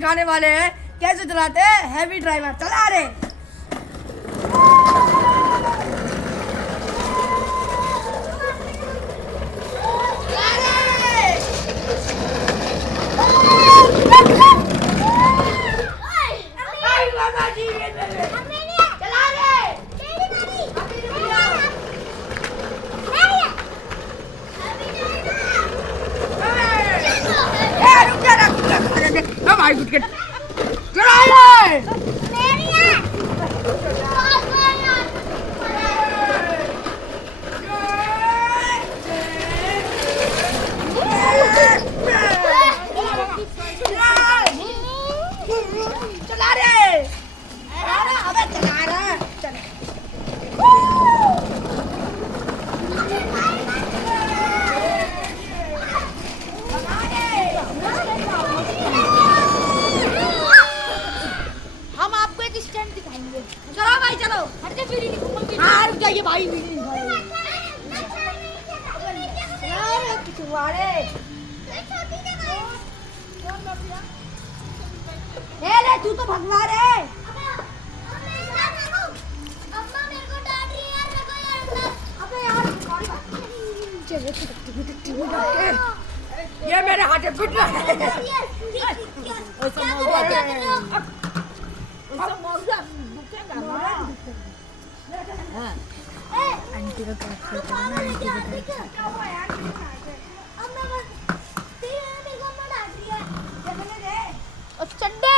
दिखाने वाले हैं कैसे चलाते हैं हैवी ड्राइवर। चला रे। भाई कुछ चला रे। चला रे। अबे चला रहा चल। हम आपको एक स्टैंड दिखाएंगे। चलो भाई चलो। हट जा फिर हाँ रुक जाइए भाई। ले तू तो भगवा रे। ये मेरे हाथ में फिट रहा चड्डे